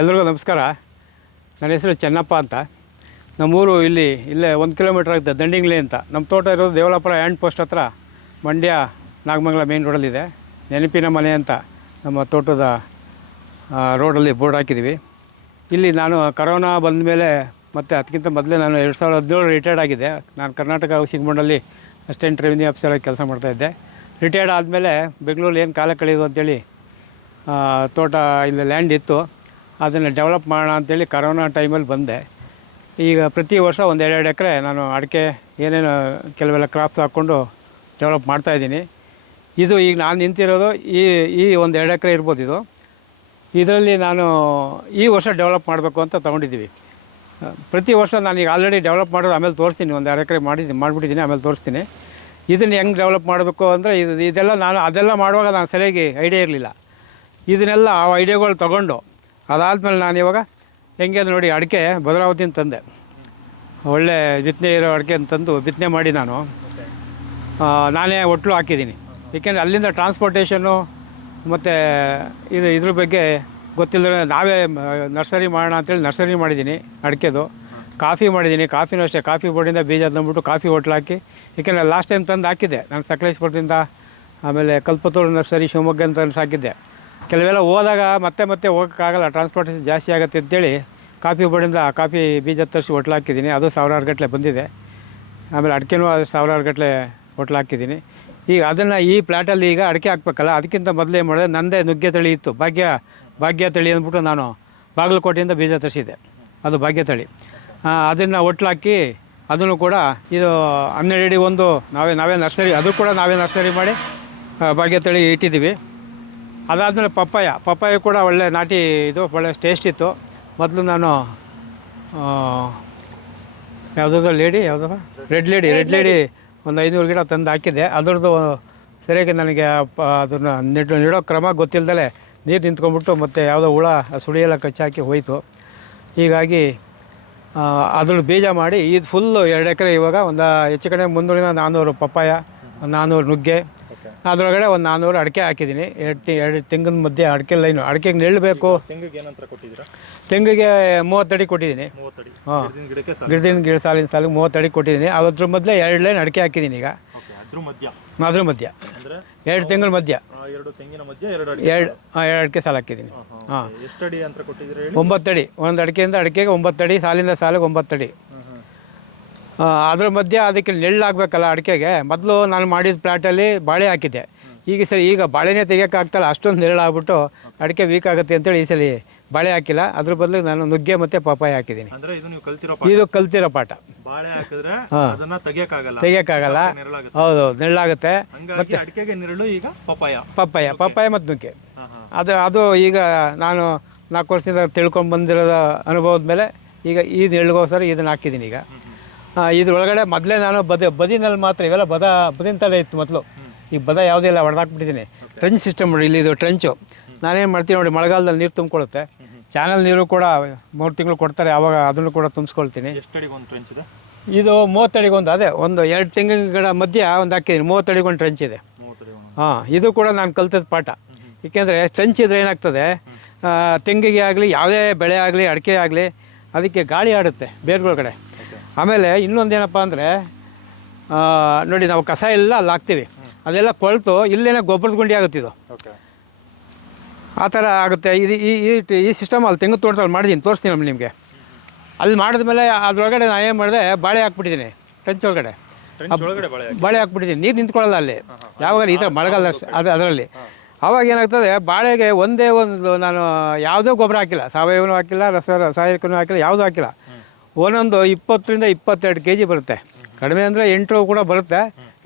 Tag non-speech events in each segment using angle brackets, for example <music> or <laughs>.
ಎಲ್ರಿಗೂ ನಮಸ್ಕಾರ. ನನ್ನ ಹೆಸರು ಚೆನ್ನಪ್ಪ ಅಂತ. ನಮ್ಮೂರು ಇಲ್ಲಿ, ಇಲ್ಲೇ ಒಂದು ಕಿಲೋಮೀಟ್ರ್ ಆಗುತ್ತೆ, ದಂಡಿಂಗ್ಲಿ ಅಂತ. ನಮ್ಮ ತೋಟ ಇರೋದು ದೇವಲಾಪುರ ಆ್ಯಂಡ್ ಪೋಸ್ಟ್ ಹತ್ರ, ಮಂಡ್ಯ ನಾಗಮಂಗಲ ಮೇನ್ ರೋಡಲ್ಲಿದೆ ನೆನಪಿನ ಮನೆ ಅಂತ ನಮ್ಮ ತೋಟದ ರೋಡಲ್ಲಿ ಬೋರ್ಡ್ ಹಾಕಿದ್ದೀವಿ ಇಲ್ಲಿ ನಾನು ಕರೋನಾ ಬಂದ ಮೇಲೆ ಮತ್ತು ಅದಕ್ಕಿಂತ ಮೊದಲೇ ನಾನು ಎರಡು ಸಾವಿರದ ಹದಿನೇಳು ರಿಟೈರ್ಡ್ ಆಗಿದೆ ನಾನು ಕರ್ನಾಟಕ ಹೌಸಿಂಗ್ ಬೋರ್ಡಲ್ಲಿ ಅಸಿಸ್ಟೆಂಟ್ ರೆವಿನ್ಯೂ ಆಫೀಸರಾಗಿ ಕೆಲಸ ಮಾಡ್ತಾಯಿದ್ದೆ ರಿಟೈರ್ಡ್ ಆದಮೇಲೆ ಬೆಂಗಳೂರಲ್ಲಿ ಏನು ಕಾಲ ಕಳೆಯೋದು ಅಂತೇಳಿ ತೋಟ ಇಲ್ಲಿ ಲ್ಯಾಂಡ್ ಇತ್ತು. ಅದನ್ನು ಡೆವಲಪ್ ಮಾಡೋಣ ಅಂತೇಳಿ ಕರೋನಾ ಟೈಮಲ್ಲಿ ಬಂದೆ. ಈಗ ಪ್ರತಿ ವರ್ಷ ಒಂದು ಎರಡೆರಡು ಎಕರೆ ನಾನು ಅಡಿಕೆ ಏನೇನು ಕೆಲವೆಲ್ಲ ಕ್ರಾಪ್ಸ್ ಹಾಕ್ಕೊಂಡು ಡೆವಲಪ್ ಮಾಡ್ತಾಯಿದ್ದೀನಿ ಇದು ಈಗ ನಾನು ನಿಂತಿರೋದು ಈ ಈ ಒಂದು ಎರಡು ಎಕರೆ ಇರ್ಬೋದು ಇದು. ಇದರಲ್ಲಿ ನಾನು ಈ ವರ್ಷ ಡೆವಲಪ್ ಮಾಡಬೇಕು ಅಂತ ತೊಗೊಂಡಿದ್ದೀವಿ. ಪ್ರತಿ ವರ್ಷ ನಾನು ಈಗ ಆಲ್ರೆಡಿ ಡೆವಲಪ್ ಮಾಡೋದು ಆಮೇಲೆ ತೋರಿಸ್ತೀನಿ, ಒಂದು ಎರಡು ಎಕರೆ ಮಾಡಿದ್ದೀನಿ ಮಾಡಿಬಿಟ್ಟಿದ್ದೀನಿ, ಆಮೇಲೆ ತೋರಿಸ್ತೀನಿ. ಇದನ್ನು ಹೆಂಗೆ ಡೆವಲಪ್ ಮಾಡಬೇಕು ಅಂದರೆ ಇದು, ಇದೆಲ್ಲ ನಾನು ಅದೆಲ್ಲ ಮಾಡುವಾಗ ನಾನು ಸರಿಯಾಗಿ ಐಡಿಯಾ ಇರಲಿಲ್ಲ. ಇದನ್ನೆಲ್ಲ ಆ ಐಡಿಯಾಗಳು ತೊಗೊಂಡು ಅದಾದಮೇಲೆ ನಾನು ಇವಾಗ ಹೆಂಗೆ ನೋಡಿ ಅಡಿಕೆ ಭದ್ರಾವತಿನ ತಂದೆ. ಒಳ್ಳೆ ಬಿತ್ತನೆ ಇರೋ ಅಡಿಕೆ ತಂದು ಬಿತ್ತನೆ ಮಾಡಿ ನಾನು. ನಾನೇ ಒಟ್ಲು ಹಾಕಿದ್ದೀನಿ. ಏಕೆಂದರೆ ಅಲ್ಲಿಂದ ಟ್ರಾನ್ಸ್ಪೋರ್ಟೇಷನ್ನು ಮತ್ತು ಇದು ಇದ್ರ ಬಗ್ಗೆ ಗೊತ್ತಿಲ್ಲದೆ ನಾವೇ ನರ್ಸರಿ ಮಾಡೋಣ ಅಂತೇಳಿ ನರ್ಸರಿ ಮಾಡಿದ್ದೀನಿ ಅಡಿಕೆದು. ಕಾಫಿ ಮಾಡಿದ್ದೀನಿ. ಕಾಫಿನೂ ಅಷ್ಟೇ. ಕಾಫಿ ಬೋರ್ಡಿಂದ ಬೀಜ ತಂದ್ಬಿಟ್ಟು ಕಾಫಿ ಹೋಟ್ಲು ಹಾಕಿ. ಏಕೆಂದರೆ ಲಾಸ್ಟ್ ಟೈಮ್ ತಂದು ಹಾಕಿದ್ದೆ. ನಾನು ಸಕಲೇಶ್ಪುರದಿಂದ ಆಮೇಲೆ ಕಲ್ಪತೂರು ನರ್ಸರಿ ಶಿವಮೊಗ್ಗ ಅಂತ ಹಾಕಿದ್ದೆ. ಕೆಲವೆಲ್ಲ ಹೋದಾಗ ಮತ್ತೆ ಮತ್ತೆ ಹೋಗೋಕ್ಕಾಗಲ್ಲ ಟ್ರಾನ್ಸ್ಪೋರ್ಟೇಷನ್ ಜಾಸ್ತಿ ಆಗುತ್ತೆ ಅಂತೇಳಿ ಕಾಫಿ ಬೋರ್ಡಿಂದ ಕಾಫಿ ಬೀಜ ತರಿಸಿ ಹೋಟ್ಲು ಹಾಕಿದ್ದೀನಿ. ಅದು ಸಾವಿರಾರು ಗಟ್ಟಲೆ ಬಂದಿದೆ. ಆಮೇಲೆ ಅಡಿಕೆನೂ ಅದು ಸಾವಿರಾರು ಗಟ್ಟಲೆ ಹೊಟ್ಲು ಹಾಕಿದ್ದೀನಿ. ಈಗ ಅದನ್ನು ಈ ಪ್ಲ್ಯಾಟಲ್ಲಿ ಈಗ ಅಡಿಕೆ ಹಾಕ್ಬೇಕಲ್ಲ, ಅದಕ್ಕಿಂತ ಮೊದಲು ಏನು ಮಾಡಿದೆ, ನಂದೇ ನುಗ್ಗೆ ತಳಿ ಇತ್ತು. ಭಾಗ್ಯ ಭಾಗ್ಯ ತಳಿ ಅಂದ್ಬಿಟ್ಟು ನಾನು ಬಾಗಲಕೋಟೆಯಿಂದ ಬೀಜ ತರಿಸಿದೆ ಅದು ಭಾಗ್ಯ ತಳಿ. ಅದನ್ನು ಹೊಟ್ಲಾಕಿ ಅದನ್ನು ಕೂಡ ಇದು ಹನ್ನೆರಡು ಅಡಿ ಒಂದು ನಾವೇ ನಾವೇ ನರ್ಸರಿ, ಅದು ಕೂಡ ನಾವೇ ನರ್ಸರಿ ಮಾಡಿ ಭಾಗ್ಯ ತಳಿ ಇಟ್ಟಿದ್ದೀವಿ. ಅದಾದಮೇಲೆ ಪಪ್ಪಾಯ. ಪಪ್ಪಾಯ ಕೂಡ ಒಳ್ಳೆ ನಾಟಿ ಇದು ಒಳ್ಳೆ ಟೇಸ್ಟ್ ಇತ್ತು. ಮೊದಲು ನಾನು ಯಾವುದಾದ್ರು ಲೇಡಿ ಯಾವುದೋ ರೆಡ್ ಲೇಡಿ ರೆಡ್ ಲೇಡಿ ಒಂದು ಐನೂರು ಗಿಡ ತಂದು ಹಾಕಿದ್ದೆ. ಅದರದ್ದು ಸರಿಯಾಗಿ ನನಗೆ ಪ ಅದನ್ನು ನೆಡ್ ನೆಡೋ ಕ್ರಮ ಗೊತ್ತಿಲ್ಲದಲೆ ನೀರು ನಿಂತ್ಕೊಂಡ್ಬಿಟ್ಟು ಮತ್ತು ಯಾವುದೋ ಹುಳ ಸುಳಿಯೆಲ್ಲ ಕಚ್ಚಾಕಿ ಹೋಯಿತು. ಹೀಗಾಗಿ ಅದ್ರ ಬೀಜ ಮಾಡಿ ಇದು ಫುಲ್ಲು ಎರಡು ಎಕರೆ ಇವಾಗ ಒಂದು ಹೆಚ್ಚು ಕಡೆ ಮುಂದೂಡಿನ ನಾನ್ನೂರು ಪಪ್ಪಾಯ ನಾನ್ನೂರು ನುಗ್ಗೆ ಅದರೊಳಗಡೆ ಒಂದು ನಾನ್ನೂರು ಅಡಿಕೆ ಹಾಕಿದ್ದೀನಿ. ಎರಡು ತಿ ಎರಡು ತೆಂಗಿನ ಮಧ್ಯೆ ಅಡಿಕೆ ಲೈನು ಅಡಿಕೆಗೆ ನೆರಳು ಬೇಕು ತೆಂಗಿಗೆ ಏನಂತ ಕೊಟ್ಟಿದ್ದೀರಾ? ತೆಂಗಿಗೆ ಮೂವತ್ತಡಿ ಕೊಟ್ಟಿದ್ದೀನಿ. ಮೂವತ್ತಡಿ ಹಾಂ. ಗಿಡದಿನ ಗಿಡಕ್ಕೆ ಸಾಲ ಗಿಡದಿಂದ ಗಿಡ ಸಾಲಿನ ಸಾಲಿಗೆ ಮೂವತ್ತಡಿ ಕೊಟ್ಟಿದ್ದೀನಿ. ಅದ್ರ ಮೊದಲೇ ಎರಡು ಲೈನ್ ಅಡಿಕೆ ಹಾಕಿದ್ದೀನಿ ಈಗ. ಓಕೆ ಅದ್ರ ಮಧ್ಯ. ಅದ್ರ ಮಧ್ಯ. ಅಂದ್ರೆ ಎರಡು ತಿಂಗಳ ಮಧ್ಯ. ಆ, ಎರಡು ತೆಂಗಿನ ಮಧ್ಯ ಎರಡು ಅಡಿ ಎರಡು ಹಾಂ ಎರಡು ಅಡಿಕೆ ಸಾಲ ಹಾಕಿದ್ದೀನಿ. ಹಾಂ. ಎಷ್ಟು ಅಡಿ ಅಂತ ಕೊಟ್ಟಿದ್ದೀರಾ ಹೇಳಿ? ಒಂಬತ್ತಡಿ. ಒಂದು ಅಡಿಕೆಯಿಂದ ಅಡಿಕೆಗೆ ಒಂಬತ್ತಡಿ ಸಾಲಿಂದ ಸಾಲಿಗೆ ಹ್ಮ್. ಆ, ಅದ್ರ ಮಧ್ಯೆ ಅದಕ್ಕೆ ನೆಳ್ಳಾಗಬೇಕಲ್ಲ ಅಡಿಕೆಗೆ. ಮೊದಲು ನಾನು ಮಾಡಿದ ಪ್ಲಾಟಲ್ಲಿ ಬಾಳೆ ಹಾಕಿದ್ದೆ. ಈಗ ಸರಿ ಈಗ ಬಾಳೆನೇ ತೆಗಿಯೋಕ್ಕಾಗ್ತಲ್ಲ ಅಷ್ಟೊಂದು ನೆರಳಾಗ್ಬಿಟ್ಟು ಅಡಿಕೆ ವೀಕ್ ಆಗುತ್ತೆ ಅಂತೇಳಿ ಈ ಸಲ ಬಾಳೆ ಹಾಕಿಲ್ಲ. ಅದ್ರ ಬದಲು ನಾನು ನುಗ್ಗೆ ಮತ್ತೆ ಪಪ್ಪಾಯ ಹಾಕಿದ್ದೀನಿ. ಇದು ಕಲ್ತಿರೋ ಪಾಠ? ತೆಗಿಯಕ್ಕಾಗಲ್ಲ. ಹೌದು ನೆರಳಾಗುತ್ತೆ. ಮತ್ತೆ ನೆರಳು ಈಗ ಪಪಾಯ ಪಪ್ಪಾಯ ಪಪ್ಪಾಯ ಮತ್ತು ನುಗ್ಗೆ. ಹಾ ಹಾ. ಅದು ಅದು ಈಗ ನಾನು ನಾಲ್ಕು ವರ್ಷದಿಂದ ತಿಳ್ಕೊಂಡು ಬಂದಿರೋ ಅನುಭವದ ಮೇಲೆ ಈಗ ಈ ನೆರಳಿಗೋಸ್ಕರ ಇದನ್ನು ಹಾಕಿದ್ದೀನಿ ಈಗ. ಇದ್ರೊಳಗಡೆ ಮೊದಲೇ ನಾನು ಬದ ಬದಿನಲ್ಲಿ ಮಾತ್ರ ಇವೆಲ್ಲ ಬದ ಬದಿನ ತಲೆ ಇತ್ತು ಮೊದಲು. ಈಗ ಬದ ಯಾವುದೇ ಇಲ್ಲ ಹೊಡೆದಾಕ್ಬಿಟ್ಟಿದ್ದೀನಿ. ಟ್ರೆಂಚ್ ಸಿಸ್ಟಮ್ ನೋಡಿ ಇಲ್ಲಿ ಇದು ಟ್ರೆಂಚು ನಾನೇನು ಮಾಡ್ತೀನಿ ನೋಡಿ ಮಳೆಗಾಲದಲ್ಲಿ ನೀರು ತುಂಬಿಕೊಳ್ಳುತ್ತೆ. ಚಾನಲ್ ನೀರು ಕೂಡ ಮೂರು ತಿಂಗಳು ಕೊಡ್ತಾರೆ ಆವಾಗ ಅದನ್ನು ಕೂಡ ತುಂಬಿಸ್ಕೊಳ್ತೀನಿ. ಇದು ಮೂವತ್ತಡಿಗೆ ಒಂದು ಇದೆ? ಇದು ಮೂವತ್ತಡಿಗೊಂದು ಅದೇ ಒಂದು ಎರಡು ತಿಂಗಳ ಮಧ್ಯೆ ಒಂದು ಹಾಕಿದ್ದೀನಿ ಮೂವತ್ತಡಿಗೊಂದು ಟ್ರೆಂಚ್ ಇದೆ. ಒಂದು. ಹಾಂ ಇದು ಕೂಡ ನಾನು ಕಲ್ತದ ಪಾಠ. ಏಕೆಂದರೆ ಟ್ರೆಂಚ್ ಇದ್ರೆ ಏನಾಗ್ತದೆ ತೆಂಗಿಗೆ ಆಗಲಿ ಯಾವುದೇ ಬೆಳೆ ಆಗಲಿ ಅಡಿಕೆ ಆಗಲಿ ಅದಕ್ಕೆ ಗಾಳಿ ಆಡುತ್ತೆ ಬೇರ್ಗಳೊಳಗಡೆ ಆಮೇಲೆ ಇನ್ನೊಂದೇನಪ್ಪ ಅಂದರೆ ನೋಡಿ ನಾವು ಕಸ ಎಲ್ಲ ಅಲ್ಲಿ ಹಾಕ್ತೀವಿ. ಅದೆಲ್ಲ ಕೊಳ್ತು ಇಲ್ಲೇನೆ ಗೊಬ್ಬರದ ಗುಂಡಿ ಆಗುತ್ತೆ ಇದು. ಆ ಥರ ಆಗುತ್ತೆ. ಇದು ಈ ಈ- ಈ ಸಿಸ್ಟಮ್ ಅಲ್ಲಿ ತೆಂಗು ತೋಟದಲ್ಲಿ ಮಾಡಿದ್ದೀನಿ ತೋರಿಸ್ತೀನಿ ನಮ್ಮ ನಿಮಗೆ. ಅಲ್ಲಿ ಮಾಡಿದ್ಮೇಲೆ ಅದ್ರೊಳಗಡೆ ನಾನು ಏನು ಮಾಡಿದೆ ಬಾಳೆ ಹಾಕ್ಬಿಟ್ಟಿದ್ದೀನಿ ಟ್ರೆಂಚ್ ಒಳಗಡೆ. ಬಾಳೆ ಹಾಕಿ ಹಾಕ್ಬಿಟ್ಟಿದ್ದೀನಿ ನೀರು ನಿಂತ್ಕೊಳ್ಳಲ್ಲ ಅಲ್ಲಿ. ಯಾವಾಗ ಈ ಥರ ಮಳೆಗಾಲ ಅದು ಅದರಲ್ಲಿ. ಆವಾಗ ಏನಾಗ್ತದೆ ಬಾಳೆಗೆ ಒಂದೇ ಒಂದು ನಾನು ಯಾವುದೇ ಗೊಬ್ಬರ ಹಾಕಿಲ್ಲ ಸಾವಯವನೂ ಹಾಕಿಲ್ಲ ರಸ ರಾಸಾಯನಿಕನೂ ಹಾಕಿಲ್ಲ ಯಾವುದೂ ಹಾಕಿಲ್ಲ. ಒಂದೊಂದು ಇಪ್ಪತ್ತರಿಂದ ಇಪ್ಪತ್ತೆರಡು ಕೆ ಜಿ ಬರುತ್ತೆ. ಕಡಿಮೆ ಅಂದರೆ ಎಂಟು ಕೂಡ ಬರುತ್ತೆ.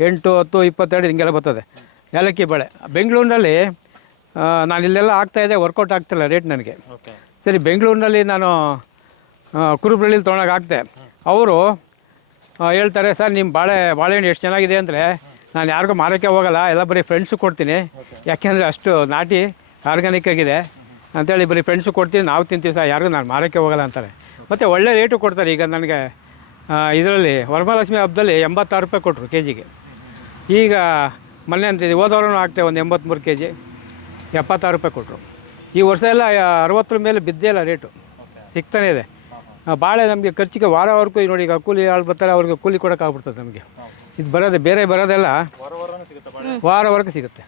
ಎಂಟು ಹತ್ತು ಇಪ್ಪತ್ತೆರಡು ಹಿಂಗೆಲ್ಲ ಬರ್ತದೆ. ಏಲಕ್ಕಿ ಬಾಳೆ. ಬೆಂಗಳೂರಿನಲ್ಲಿ ನಾನು ಇಲ್ಲೆಲ್ಲ ಆಗ್ತಾಯಿದ್ದೆ ವರ್ಕೌಟ್ ಆಗ್ತಿಲ್ಲ ರೇಟ್ ನನಗೆ. ಸರಿ ಬೆಂಗಳೂರಿನಲ್ಲಿ ನಾನು ಕುರುಬ್ರಳ್ಳಿಲಿ ತೊಗೊಳಕ್ಕೆ ಆಗ್ತೆ ಅವರು ಹೇಳ್ತಾರೆ ಸರ್ ನಿಮ್ಮ ಬಾಳೆ ಬಾಳೆಹಣ್ಣು ಎಷ್ಟು ಚೆನ್ನಾಗಿದೆ ಅಂದರೆ ನಾನು ಯಾರಿಗೂ ಮಾರೋಕ್ಕೆ ಹೋಗಲ್ಲ. ಎಲ್ಲ ಬರೀ ಫ್ರೆಂಡ್ಸು ಕೊಡ್ತೀನಿ. ಯಾಕೆಂದರೆ ಅಷ್ಟು ನಾಟಿ ಆರ್ಗ್ಯಾನಿಕ್ ಆಗಿದೆ. ಅಂತೇಳಿ ಬರೀ ಫ್ರೆಂಡ್ಸು ಕೊಡ್ತೀನಿ. ನಾವು ತಿಂತೀವಿ ಸರ್. ಯಾರಿಗೂ ನಾನು ಮಾರೋಕ್ಕೆ ಹೋಗಲ್ಲ ಅಂತಾರೆ. ಮತ್ತು ಒಳ್ಳೆ ರೇಟು ಕೊಡ್ತಾರೆ ಈಗ ನನಗೆ. ಇದರಲ್ಲಿ ವರಮಹಾಲಕ್ಷ್ಮಿ ಹಬ್ಬದಲ್ಲಿ ಎಂಬತ್ತಾರು ರೂಪಾಯಿ ಕೊಟ್ಟರು ಕೆ ಜಿಗೆ ಈಗ ಮೊನ್ನೆ ಇದೆ ಹೋದವ್ರೂ ಹಾಕ್ತೇವೆ ಒಂದು ಎಂಬತ್ತ್ಮೂರು ಕೆ ಜಿ ಎಪ್ಪತ್ತಾರು ರೂಪಾಯಿ ಕೊಟ್ಟರು ಈ ವರ್ಷ ಎಲ್ಲ ಅರವತ್ತರ ಮೇಲೆ ಬಿದ್ದೇ ಇಲ್ಲ ರೇಟು ಸಿಗ್ತಾನೆ ಇದೆ. ಭಾಳೆ ನಮಗೆ ಖರ್ಚಿಗೆ ವಾರವರೆಗೂ ಈಗ ನೋಡಿ ಈಗ ಕೂಲಿ ಆಳು ಬರ್ತಾರೆ ಅವ್ರಿಗೆ ಕೂಲಿ ಕೊಡೋಕ್ಕಾಗ್ಬಿಡ್ತದೆ ನಮಗೆ. ಇದು ಬರೋದು ಬೇರೆ ಬರೋದೆಲ್ಲ ವಾರವರೆಗೂ ಸಿಗುತ್ತೆ.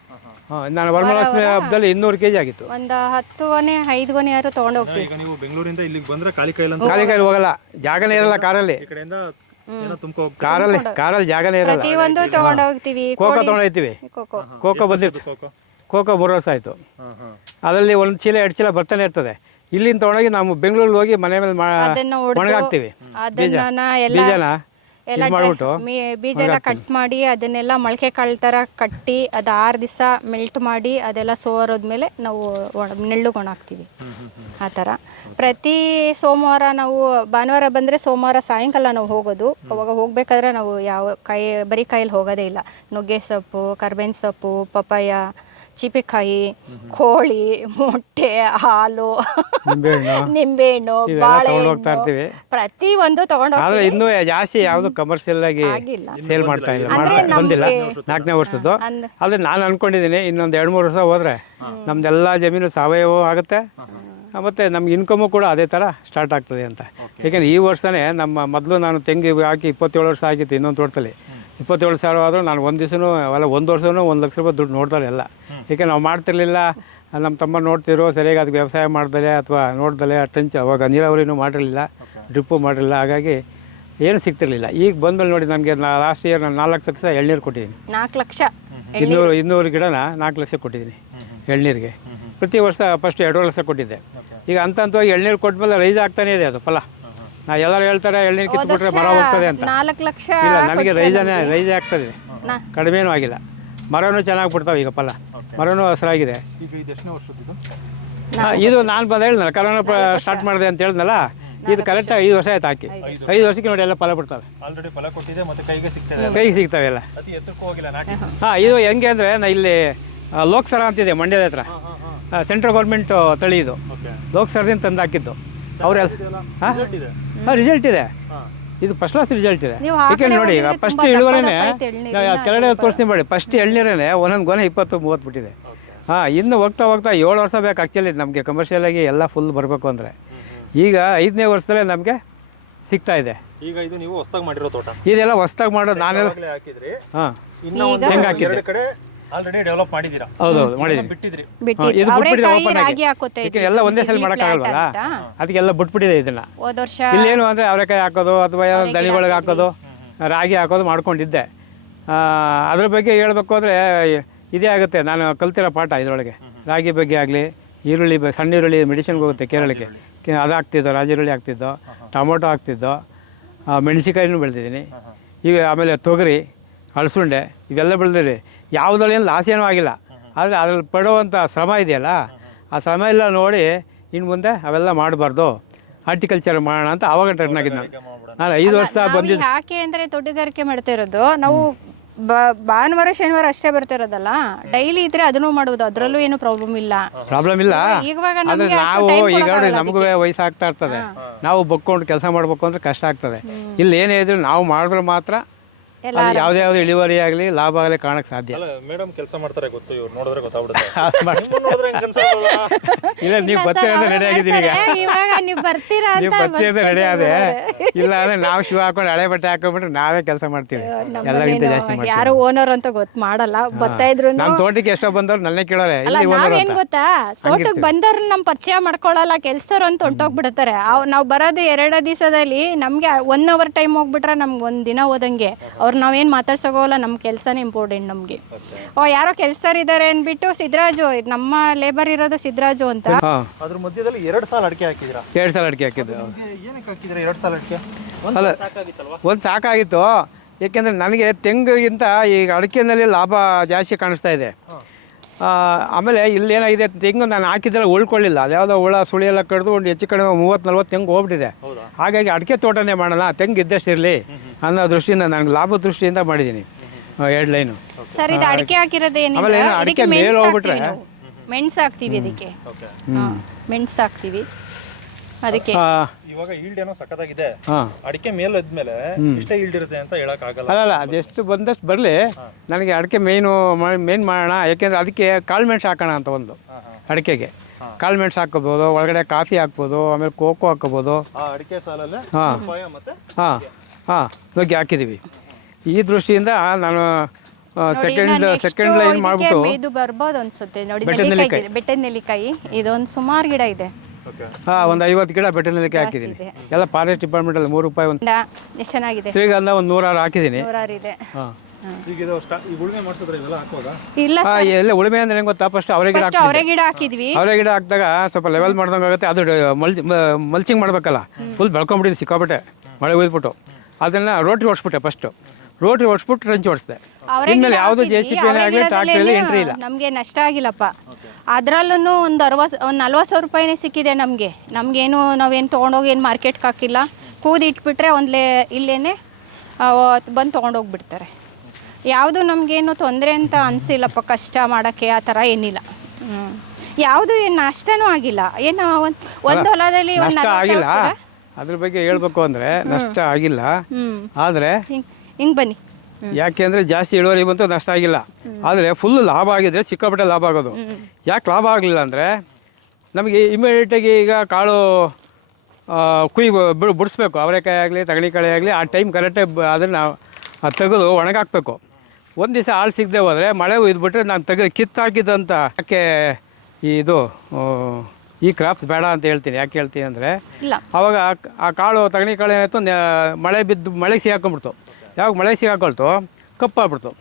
ನಾನು ವರಮಹಾಲಕ್ಷ್ಮಿ ಹಬ್ಬದಲ್ಲಿ ಇನ್ನೂರು ಕೆ ಜಿ ಆಗಿತ್ತು. ಒಂದು ಹತ್ತು ಗೊನೆ ಐದು ಗೊನೆ ಯಾರು ತೊಗೊಂಡು ಹೋಗ್ತೀವಿ. ಈಗ ನೀವು ಬೆಂಗಳೂರಿಂದ ಇಲ್ಲಿಗೆ ಬಂದ್ರೆ ಖಾಲಿ ಕೈಲಂತ ಖಾಲಿ ಕೈಲಿ ಹೋಗಲ್ಲ. ಜಾಗನೇ ಇರಲ್ಲ ಕಾರಲ್ಲಿ. ಈ ಕಡೆಯಿಂದ ಏನೋ ತುಂಬ್ಕೊ ಹೋಗ್ತಾರೆ ಕಾರಲ್ಲಿ ಕಾರಲ್ಲಿ ಜಾಗನೇ ಇರಲ್ಲ. ಪ್ರತಿಯೊಂದು ತೊಗೊಂಡು ಹೋಗ್ತೀವಿ. ಕೋಕೋ ತೊಗೊಂಡೋಗ್ತೀವಿ ಕೋಕೋ ಕೋಕೋ ಬಂದಿತ್ತು. ಕೋಕೋ ಕೋಕೋ ಮೂರು ವರ್ಷ ಆಯಿತು. ಹಾಂ ಹಾಂ. ಅದರಲ್ಲಿ ಒಂದು ಚೀಲ ಎರಡು ಚೀಲ ಬರ್ತಾನೆ ಇರ್ತದೆ. ಇಲ್ಲಿಂದ ತಗೊಂಡೋಗಿ ನಾವು ಬೆಂಗಳೂರಿಗೆ ಹೋಗಿ ಮನೆ ಮೇಲೆ ಒಣಗಾಕ್ತೀವಿ. ಅದನ್ನ ಎಲ್ಲ ಬೀಜನ? ಎಲ್ಲ ಮಾಡಿಬಿಟ್ಟು ಬೀಜ ಎಲ್ಲ ಕಟ್ ಮಾಡಿ ಅದನ್ನೆಲ್ಲ ಮೊಳಕೆ ಕಾಳು ತರ ಕಟ್ಟಿ ಅದ ಆರು ದಿವಸ ಮೆಲ್ಟ್ ಮಾಡಿ ಅದೆಲ್ಲ ಸೋರೋದ್ಮೇಲೆ ನಾವು ಒಣ- ನೆಳ್ಳುಗೆ ಒಣಾಕ್ತೀವಿ ಆ ಥರ ಪ್ರತಿ ಸೋಮವಾರ ನಾವು ಭಾನುವಾರ ಬಂದರೆ ಸೋಮವಾರ ಸಾಯಂಕಾಲ ನಾವು ಹೋಗೋದು. ಅವಾಗ ಹೋಗ್ಬೇಕಾದ್ರೆ ನಾವು ಯಾವ ಕೈ ಬರೀ ಕೈಯಲ್ಲಿ ಹೋಗೋದೇ ಇಲ್ಲ. ನುಗ್ಗೆ ಸೊಪ್ಪು ಕರ್ಬೇವಿನ ಸೊಪ್ಪು ಪಪಾಯ ಚಿಪಿಕಾಯಿ ಕೋಳಿ ಮೊಟ್ಟೆ ಹಾಲು ನಿಂಬೆಹಣ್ಣು. ನಿಂಬೆಹಣ್ಣು ಇವೆಲ್ಲ ತಗೊಂಡು ಹೋಗ್ತಾ ಬಾಳೆಹಣ್ಣು ಇರ್ತೀವಿ. ಪ್ರತಿ ಒಂದು ತಗೊಂಡು ಆದರೆ ಇನ್ನೂ ಜಾಸ್ತಿ ಯಾವುದು ಕಮರ್ಷಿಯಲ್ ಆಗಿ ಆಗಿಲ್ಲ. ಸೇಲ್ ಮಾಡ್ತಾ ಇಲ್ಲ ಮಾಡ್ತಾ ಬಂದಿಲ್ಲ. ನಾಲ್ಕನೇ ವರ್ಷದ್ದು. ಆದ್ರೆ ಆದರೆ ನಾನು ಅನ್ಕೊಂಡಿದ್ದೀನಿ ಇನ್ನೊಂದು ಎರಡು ಮೂರು ವರ್ಷ ಹೋದ್ರೆ ನಮ್ದೆಲ್ಲ ಜಮೀನು ಸಾವಯವ ಆಗುತ್ತೆ. ಮತ್ತು ನಮ್ಗೆ ಇನ್ಕಮು ಕೂಡ ಅದೇ ಥರ ಸ್ಟಾರ್ಟ್ ಆಗ್ತದೆ ಅಂತ. ಯಾಕಂದ್ರೆ ಈ ವರ್ಷನೇ ನಮ್ಮ ಮೊದಲು ನಾನು ತೆಂಗು ಹಾಕಿ ಇಪ್ಪತ್ತೇಳು ವರ್ಷ ಆಗಿತ್ತು ಇನ್ನೊಂದು ತೋಟದಲ್ಲಿ. ಇಪ್ಪತ್ತೇಳು ಸಾವಿರ ಆದರೂ ನಾನು ಒಂದು ದಿವಸನೂ ಅವೆಲ್ಲ ಒಂದು ವರ್ಷನೂ ಒಂದು ಲಕ್ಷ ರೂಪಾಯಿ ದುಡ್ಡು ನೋಡ್ತಾರೆ ಎಲ್ಲ. ಏಕೆ ನಾವು ಮಾಡ್ತಿರ್ಲಿಲ್ಲ ನಮ್ಮ ತಮ್ಮ ನೋಡ್ತಿರೋ ಸರಿಯಾಗಿ ಅದಕ್ಕೆ ವ್ಯವಸಾಯ ಮಾಡ್ದಲೆ ಅಥವಾ ನೋಡ್ದಲೆ ಟಂಚ್ ಅವಾಗ ನೀರಾವರಿನೂ ಮಾಡಿರಲಿಲ್ಲ ಡ್ರಿಪ್ಪು ಮಾಡಿರಲಿಲ್ಲ ಹಾಗಾಗಿ ಏನು ಸಿಗ್ತಿರ್ಲಿಲ್ಲ. ಈಗ ಬಂದಮೇಲೆ ನೋಡಿ ನನಗೆ ಲಾಸ್ಟ್ ಇಯರ್ ನಾನು ನಾಲ್ಕು ಲಕ್ಷ ಎಳ್ನೀರು ಕೊಟ್ಟಿದ್ದೀನಿ. ನಾಲ್ಕು ಲಕ್ಷ ಇನ್ನೂರು ಇನ್ನೂರು ಗಿಡನ ನಾಲ್ಕು ಲಕ್ಷ ಕೊಟ್ಟಿದ್ದೀನಿ ಎಳ್ನೀರಿಗೆ. ಪ್ರತಿ ವರ್ಷ ಫಸ್ಟ್ ಎರಡು ಲಕ್ಷ ಕೊಟ್ಟಿದ್ದೆ. ಈಗ ಹಂತ ಹಂತವಾಗಿ ಎಳ್ನೀರು ಕೊಟ್ಮೇಲೆ ರೈಸ್ ಆಗ್ತಾನೇ ಇದೆ ಅದು ಫಲ. ನಾ ಎಲ್ಲರೂ ಹೇಳ್ತಾರೆ ಎಳ್ನೀರು ಕಿತ್ಬಿಟ್ರೆ ಮರ ಹೋಗ್ತದೆ ಅಂತ. ನಾಲ್ಕು ಲಕ್ಷ ಇಲ್ಲ ನನಗೆ ರೈಸನೇ ರೈಸೇ ಆಗ್ತದೆ. ಕಡಿಮೆನೂ ಆಗಿಲ್ಲ. ಮರನೂ ಚೆನ್ನಾಗಿ ಬಿಡ್ತಾವೆ ಈಗ ಫಲ ಮರನೂ ಹಸಿರಾಗಿದೆ. ಈಗ ಇದು ನಾನು ಬಂದ ಹೇಳಿದ್ನಲ್ಲ ಕರೋನಾ ಸ್ಟಾರ್ಟ್ ಮಾಡಿದೆ ಅಂತ ಹೇಳಿದ್ನಲ್ಲ ಇದು ಕರೆಕ್ಟ್ ಐದು ವರ್ಷ ಆಯ್ತು ಹಾಕಿ. ಐದು ವರ್ಷಕ್ಕೆ ನೋಡಿ ಎಲ್ಲ ಫಲ ಬಿಡ್ತವೆ. ಆಲ್ರೆಡಿ ಫಲ ಕೊಟ್ಟಿದೆ ಮತ್ತೆ ಕೈಗೆ ಸಿಗ್ತವೆ ಎಲ್ಲ. ಹಾಂ ಇದು ಹೆಂಗೆ ಅಂದರೆ ನಾ ಇಲ್ಲಿ ಲೋಕ್ಸರ ಅಂತಿದೆ ಮಂಡ್ಯದ ಹತ್ರ. ಸೆಂಟ್ರಲ್ ಗೌರ್ಮೆಂಟ್ ತಳಿ ಇದು. ಲೋಕ್ಸರದಿಂದ ತಂದು ಹಾಕಿದ್ದು. ಅವರೆಲ್ಲ ಹಾಂ? ಇದೆ. ಹಾಂ ರಿಸಲ್ಟ್ ಇದೆ. ಹಾಂ. ಇದು ಫಸ್ಟ್ ಕ್ಲಾಸ್ ರಿಸಲ್ಟ್ ಇದೆ. ಕಡೆ ನೋಡಿ ಈಗ ಫಸ್ಟ್ ಇಳುವರೇನೆ ಕೆಳಗಡೆ ತೋರಿಸ್ತೀನಿ ಮಾಡಿ ಫಸ್ಟ್ ಎಳ್ನೀರೇ ಒಂದೊಂದು ಗೊನೆ ಇಪ್ಪತ್ತು ಮೂವತ್ತು ಬಿಟ್ಟಿದೆ. ಹಾಂ ಇನ್ನು ಹೋಗ್ತಾ ಹೋಗ್ತಾ ಏಳು ವರ್ಷ ಬೇಕು ಆ್ಯಕ್ಚುಲಿ ನಮಗೆ ಕಮರ್ಷಿಯಲಾಗಿ ಎಲ್ಲ ಫುಲ್ ಬರಬೇಕು ಅಂದರೆ. ಈಗ ಐದನೇ ವರ್ಷದಲ್ಲೇ ನಮಗೆ ಸಿಗ್ತಾ ಇದೆ. ಈಗ ಇದು ನೀವು ಹೊಸದಾಗಿ ಮಾಡಿರೋ ತೋಟ. ಇದೆಲ್ಲ ಹೊಸ್ದಾಗಿ ಮಾಡೋದು ನಾನೆಲ್ಲ ಹಾಕಿದ್ರಿ. ಹಾಂ. ಹೆಂಗೆ ಹಾಕಿದ್ರೆ? ಹೆಂಗ್ ಕಡೆ ಆಲ್ರೆಡಿ ಡೆವಲಪ್ ಮಾಡಿದ್ದೀರಾ? ಹೌದೌದು ಮಾಡಿದ್ದೀನಿ ಬಿಟ್ಟಿದ್ರಿ? ಬಿಟ್ಟು ಇದು ಬಿಟ್ಬಿಟ್ಟಿದೆ ಅವರೆಕಾಯಿ ಆಗಿ. ರಾಗಿ ಯಾಕೆ ಎಲ್ಲ ಒಂದೇ ಸಲ ಮಾಡೋಕ್ಕಾಗಲ್ವಲ್ಲ? ಅದಕ್ಕೆಲ್ಲ ಬಿಟ್ಬಿಟ್ಟಿದೆ ಇದನ್ನು. ಹೋದ ವರ್ಷ ಇಲ್ಲೇನು ಅಂದರೆ ಅವರೆಕಾಯಿ ಹಾಕೋದು ಅಥವಾ ದಣಿಗಳಿಗೆ ಹಾಕೋದು ರಾಗಿ ಹಾಕೋದು ಮಾಡ್ಕೊಂಡಿದ್ದೆ. ಆ, ಅದ್ರ ಬಗ್ಗೆ ಹೇಳಬೇಕು ಅಂದರೆ ಇದೇ ಆಗುತ್ತೆ. ನಾನು ಕಲ್ತಿರೋ ಪಾಠ ಇದರೊಳಗೆ. ರಾಗಿ ಬಗ್ಗೆ ಆಗಲಿ ಈರುಳ್ಳಿ ಬ- ಸಣ್ಣ ಈರುಳ್ಳಿ ಮೆಡಿಸಿನ್ಗೆ ಹೋಗುತ್ತೆ ಕೇರಳಕ್ಕೆ. ಕೆ- ಅದು ಹಾಕ್ತಿದ್ದೋ ರಾಜ ಈರುಳ್ಳಿ ಹಾಕ್ತಿದ್ದೋ ಟೊಮೊಟೊ ಹಾಕ್ತಿದ್ದೋ ಆ, ಮೆಣಸಿನ್ಕಾಯಿನೂ ಬೆಳೆದಿದ್ದೀನಿ. ಈಗ ಆಮೇಲೆ ತೊಗರಿ ಅಳಸುಂಡೆ ಇವೆಲ್ಲ ಬೆಳೆದಿರಿ ಯಾವುದ್ರಲ್ಲಿ ಏನು ಲಾಸ್ ಏನೂ ಆಗಿಲ್ಲ. ಆದರೆ ಅದ್ರಲ್ಲಿ ಪಡುವಂಥ ಶ್ರಮ ಇದೆಯಲ್ಲ? ಆ ಶ್ರಮ ಎಲ್ಲ ನೋಡಿ ಇನ್ನು ಮುಂದೆ ಅವೆಲ್ಲ ಮಾಡಬಾರ್ದು. ಹಾರ್ಟಿಕಲ್ಚರ್ ಮಾಡೋಣ ಅಂತ ಆವಾಗ ಟರ್ನ್ ಆಗಿದ್ದು ನಾನು ನಾನು ಐದು ವರ್ಷ ಬಂದಿದ್ದು ಯಾಕೆ ಅಂದರೆ ತೋಟಗಾರಿಕೆ ಮಾಡ್ತಾ ಇರೋದು. ನಾವು ಬ- ಭಾನುವಾರ ಶನಿವಾರ ಅಷ್ಟೇ ಬರ್ತಾ ಇರೋದಲ್ಲ? ಡೈಲಿ ಇದ್ರೆ ಅದನ್ನು ಮಾಡುವುದು ಅದರಲ್ಲೂ ಏನು ಪ್ರಾಬ್ಲಮ್ ಇಲ್ಲ. ಪ್ರಾಬ್ಲಮ್ ಇಲ್ಲ. ಈಗ ನಾವು ಈಗ ನೋಡಿ ನಮಗೂ ವಯಸ್ಸಾಗ್ತಾ ಇರ್ತದೆ. ನಾವು ಬಕ್ಕೊಂಡು ಕೆಲಸ ಮಾಡಬೇಕು ಅಂದ್ರೆ ಕಷ್ಟ ಆಗ್ತದೆ. ಇಲ್ಲಿ ಏನೇ ಇದ್ರು ನಾವು ಮಾಡಿದ್ರೆ ಮಾತ್ರ ಅದು ಯಾವುದೇ ಯಾವುದೇ ಇಳುವರಿ ಆಗಲಿ ಲಾಭ ಆಗಲಿ ಕಾಣಕ್ಕೆ ಸಾಧ್ಯ. ಅಲ್ಲ ಮೇಡಮ್ ಕೆಲಸ ಮಾಡ್ತಾರೆ ಗೊತ್ತು ಇವ್ರು ನೋಡಿದ್ರೆ ಗೊತ್ತಾಗ್ಬಿಡುತ್ತೆ? <laughs> ಇಲ್ಲ ನೀವು ಬರ್ತೀರ ಅಂತ ರೆಡಿ ಆಗಿದ್ದೀನಿ ಈಗ. ಇವಾಗ ನೀವು ಬರ್ತೀರಾ ನೀವು ಬರ್ತೀರ ಅಂತ ರೆಡಿ ಆದೆ. ಇಲ್ಲ ಅಂದ್ರೆ ನಾವು ಶಿವ ಹಾಕೊಂಡು ಹಳೆ ಬಟ್ಟೆ ಹಾಕೊಂಡ್ಬಿಟ್ರೆ ನಾವೇ ಕೆಲಸ ಮಾಡ್ತೀವಿ. ಎಲ್ಲರಿಗಿಂತ ಜಾಸ್ತಿ ಮಾಡ್ತೀವಿ. ಯಾರು ಓನರ್ ಅಂತ ಗೊತ್ತು ಮಾಡಲ್ಲ. ಬರ್ತಾ ಇದ್ರು ನಮ್ಮ ತೋಟಕ್ಕೆ ಎಷ್ಟೋ ಬಂದವ್ರು ನನ್ನೇ ಕೇಳೋರೆ. ಅಲ್ಲ ಇಲ್ಲಿ ಓನರ್ ಅಂತ. ಗೊತ್ತಾ? ತೋಟಕ್ಕೆ ಬಂದವ್ರು ನಮ್ ಪರಿಚಯ ಮಾಡ್ಕೊಳ್ಳಲ್ಲ ಕೆಲಸರು ಅಂತ ಹೊಂಟೋಗ್ಬಿಡ್ತಾರೆ. ಅವ್ ನಾವು ಬರೋದು ಎರಡು ದಿವಸದಲ್ಲಿ ನಮ್ಗೆ ಒನ್ ಅವರ್ ಟೈಮ್ ಹೋಗ್ಬಿಟ್ರೆ ನಮ್ಗೆ ಒಂದ್ ದಿನ ಹೋದಂಗೆ. ಅವ್ರು ನಾವೇನ್ ಮಾತಾಡ್ಸೋಗೋಲ್ಲ ನಮ್ಮ ಕೆಲಸನೇ ಇಂಪಾರ್ಟೆಂಟ್ ನಮಗೆ. ಓ ಯಾರೋ ಕೆಲಸದಾರ ಇದ್ದಾರೆ ಅಂದ್ಬಿಟ್ಟು ಸಿದ್ರಾಜು ನಮ್ಮ ಲೇಬರ್ ಇರೋದು ಸಿದ್ರಾಜು ಅಂತ. ಅದ್ರ ಮಧ್ಯದಲ್ಲಿ ಎರಡು ಸಾಲ ಅಡಿಕೆ ಹಾಕಿದ್ರ ಎರಡು ಸಲ ಅಡಿಕೆ ಹಾಕಿದ್ರು ಏನಕ್ಕೆ ಹಾಕಿದ್ರೆ ಎರಡು ಸಾಲ ಅಡಿಕೆ? ಒಂದು ಅಲ್ಲ. ಒಂದು ಸಾಕಾಗಿತ್ತು. ಏಕೆಂದರೆ ನನಗೆ ತೆಂಗಿಗಿಂತ ಈಗ ಅಡಿಕೆನಲ್ಲಿ ಲಾಭ ಜಾಸ್ತಿ ಕಾಣಿಸ್ತಾ ಇದೆ. ಆಮೇಲೆ ಆಮೇಲೆ ಇಲ್ಲೇನಾಗಿದೆ ತೆಂಗು ನಾನು ಹಾಕಿದ್ರೆ ಉಳ್ಕೊಳ್ಳಿಲ್ಲ. ಅದ್ಯಾವುದೋ ಹುಳ ಸುಳಿ ಎಲ್ಲ ಕಡಿದು ಒಂದು ಹೆಚ್ಚು ಕಡಿಮೆ ಮೂವತ್ತು ನಲ್ವತ್ತು ತೆಂಗು ಹೋಗ್ಬಿಟ್ಟಿದೆ. ಹೌದಾ? ಹಾಗಾಗಿ ಅಡಿಕೆ ತೋಟನೇ ಮಾಡೋಣ ತೆಂಗು ಇದ್ದಷ್ಟು ಇರಲಿ ಅನ್ನೋ ದೃಷ್ಟಿಯಿಂದ ನನಗೆ ಲಾಭ ದೃಷ್ಟಿಯಿಂದ ಮಾಡಿದ್ದೀನಿ ಎರಡು ಲೈನು. ಸರ್ ಇದು ಅಡಿಕೆ ಹಾಕಿರೋದು ಆಮೇಲೆ ಏನು ಅಡಿಕೆ ಮೇಲೆ ಹೋಗ್ಬಿಟ್ರೆ? ಹಾಕ್ತೀವಿ ಮೆಣಸು ಹಾಕ್ತೀವಿ ಅದಕ್ಕೆ ಓಕೆ. ಮೆಣಸು ಹಾಕ್ತೀವಿ. ಅದಕ್ಕೆ ಇವಾಗ ಈಲ್ಡ್ ಏನೋ ಸಖತ್ತಾಗಿದೆ. ಹಾಂ. ಅಡಿಕೆ ಮೇಲೆ ಇದ್ಮೇಲೆ ಇಷ್ಟೇ ಈಲ್ಡ್ ಇರುತ್ತೆ ಅಂತ ಹೇಳಕ್ ಆಗಲ್ಲ ಅಲ್ಲಲ್ಲ ಅದೆಷ್ಟು ಬಂದಷ್ಟು ಬರಲಿ. ನನಗೆ ಅಡಿಕೆ ಮೇಯ್ನು ಮೇಯ್ನ್ ಮಾಡೋಣ. ಯಾಕೆಂದ್ರೆ ಅದಕ್ಕೆ ಕಾಳು ಮೆಣಸು ಹಾಕೋಣ ಅಂತ ಒಂದು ಅಡಿಕೆಗೆ. ಕಾಳು ಮೆಣಸು ಹಾಕೋಬಹುದು ಒಳಗಡೆ ಕಾಫಿ ಹಾಕ್ಬೋದು ಆಮೇಲೆ ಕೋಕೋ ಹಾಕೋಬಹುದು ಆ ಅಡಿಕೆ ಸಾಲಲ್ಲ ಹಾ. ಹಾಂ. ಹಾಂ ನುಗ್ಗೆ ಹಾಕಿದ್ದೀವಿ ಈ ದೃಷ್ಟಿಯಿಂದ ನಾನು ಸೆಕೆಂಡ್ ಸೆಕೆಂಡ್ ಲೈನ್ ಮಾಡಿಬಿಟ್ಟು ಇದು ಬರ್ಬೋದು ಅನ್ಸುತ್ತೆ. ನೋಡಿ ಬೆಟ್ಟದ ನೆಲ್ಲಿಕಾಯಿ. ಇದೆ, ಬೆಟ್ಟದ ನೆಲ್ಲಿಕಾಯಿ. ಇದೊಂದು ಸುಮಾರು ಗಿಡ ಇದೆ. ಓಕೆ ಹಾಂ ಒಂದು ಐವತ್ತು ಗಿಡ ಬೆಟ್ಟದ ನೆಲ್ಲಿಕಾಯಿ ಹಾಕಿದ್ದೀನಿ. ಎಲ್ಲ ಫಾರೆಸ್ಟ್ ಡಿಪಾರ್ಟ್ಮೆಂಟಲ್ಲಿ ಮೂರು ರೂಪಾಯಿ ಒಂದು ಎಷ್ಟು ಚೆನ್ನಾಗಿದೆ. ಶ್ರೀಗಂಧ ಒಂದು ನೂರಾರು ಹಾಕಿದ್ದೀನಿ ನೂರಾರು ಇದೆ. ಹಾಂ. ಈಗ ಇದು ಸ್ಟಾ ಈ ಉಳುಮೆ ಮಾಡಿಸಿದ್ರೆ ಇವೆಲ್ಲ ಹಾಕುವಾಗ? ಇಲ್ಲ ಹಾಂ ಎಲ್ಲ ಉಳುಮೆ ಅಂದ್ರೆ ಹೆಂಗೆ ಗೊತ್ತಾ? ಫಸ್ಟ್ ಅವರೇ ಗಿಡ ಫಸ್ಟ್ ಅವರೇ ಗಿಡ ಹಾಕಿದ್ವಿ. ಅವರೇ ಗಿಡ ಹಾಕಿದಾಗ ಸ್ವಲ್ಪ ಲೆವೆಲ್ ಮಾಡ್ದಂಗೆ ಆಗುತ್ತೆ. ಅದು ಮಲ್ಚಿ ಮಲ್ಚಿಂಗ್ ಮಾಡಬೇಕಲ್ಲ. ಫುಲ್ ಬೆಳ್ಕೊಂಬಿಟ್ಟಿದ್ದು ಸಿಕ್ಕಾಬಿಟ್ಟೆ ಮಳೆ ಒಯ್ದ್ಬಿಟ್ಟು ಅದನ್ನು ರೋಟ್ರಿ ಓಡಿಸ್ಬಿಟ್ಟೆ ಫಸ್ಟು ರೋಟ್ರಿ ಓಡಿಸ್ಬಿಟ್ಟು ರಂಚ್ ಓಡಿಸ್ದೆ. ಇನ್ಮೇಲೆ ಯಾವುದು ಜೆ ಸಿ ಪಿ ಆಗಲಿ ಎಂಟ್ರಿ ಇಲ್ಲ. ನಮಗೆ ನಷ್ಟ ಆಗಿಲ್ಲಪ್ಪ. ಅದರಲ್ಲೂ ಒಂದು ಅರವತ್ತು ಒಂದು ನಲ್ವತ್ತು ಸಾವಿರ ರೂಪಾಯಿನೇ ಸಿಕ್ಕಿದೆ ನಮಗೆ. ನಮಗೇನು ನಾವೇನು ತೊಗೊಂಡೋಗಿ ಏನು ಮಾರ್ಕೆಟ್ಗೆ ಹಾಕಿಲ್ಲ. ಕೂದಿ ಇಟ್ಬಿಟ್ರೆ ಒಂದ್ಲೇ ಇಲ್ಲೇನೆ ಬಂದು ತೊಗೊಂಡೋಗ್ಬಿಡ್ತಾರೆ. ಯಾವುದು ನಮಗೇನು ತೊಂದರೆ ಅಂತ ಅನಿಸಿಲ್ಲಪ್ಪ ಕಷ್ಟ ಮಾಡೋಕ್ಕೆ ಆ ಥರ ಏನಿಲ್ಲ. ಹ್ಞೂ ಯಾವುದು ಏನು ನಷ್ಟನೂ ಆಗಿಲ್ಲ. ಏನು ಒಂದು ಒಂದು ಹೊಲದಲ್ಲಿ ಒಂದು ಆಗಿಲ್ಲ. ಅದ್ರ ಬಗ್ಗೆ ಹೇಳ್ಬೇಕು ಅಂದರೆ ನಷ್ಟ ಆಗಿಲ್ಲ. ಆದರೆ ಹಿಂಗೆ ಬನ್ನಿ. ಯಾಕೆ ಅಂದರೆ ಜಾಸ್ತಿ ಇಳುವರಿ ಬಂತು ನಷ್ಟ ಆಗಿಲ್ಲ. ಆದರೆ ಫುಲ್ ಲಾಭ ಆಗಿದ್ರೆ ಸಿಕ್ಕಾಪಟ್ಟೆ ಲಾಭ ಆಗೋದು. ಯಾಕೆ ಲಾಭ ಆಗಲಿಲ್ಲ ಅಂದರೆ ನಮಗೆ ಇಮಿಡಿಯೇಟಾಗಿ ಈಗ ಕಾಳು ಕುಯ್ ಬಿಡ್ ಬಿಡಿಸ್ಬೇಕು. ಅವರೆಕಾಯಿ ಆಗಲಿ ತಗಣಿಕಾಯಿ ಆಗಲಿ ಆ ಟೈಮ್ ಕರೆಕ್ಟಾಗಿ ಅದನ್ನು ಅದು ತೆಗೆದು ಒಣಗಾಕ್ಬೇಕು. ಒಂದು ದಿವಸ ಹಾಲು ಸಿಗದೆ ಹೋದರೆ ಮಳೆ ಇದ್ಬಿಟ್ರೆ ನಾನು ತೆಗೆದು ಕಿತ್ತಾಕಿದ್ದಂಥ ಯಾಕೆ ಇದು ಈ ಕ್ರಾಪ್ಸ್ ಬೇಡ ಅಂತ ಹೇಳ್ತೀನಿ. ಯಾಕೆ ಹೇಳ್ತೀನಿ ಅಂದರೆ ಇಲ್ಲ. ಆವಾಗ ಆ- ಆ ಕಾಳು ತಗಣಿ ಕಾಳು ಏನಾಯ್ತು ಮಳೆ ಬಿದ್ದು ಮಳೆಗೆ ಸಿಗಾಕೊಂಡ್ಬಿಡ್ತು. ಯಾವಾಗ ಮಳೆ ಸಿಗಾಕೊಳ್ತು ಕಪ್ಪಾಗ್ಬಿಡ್ತು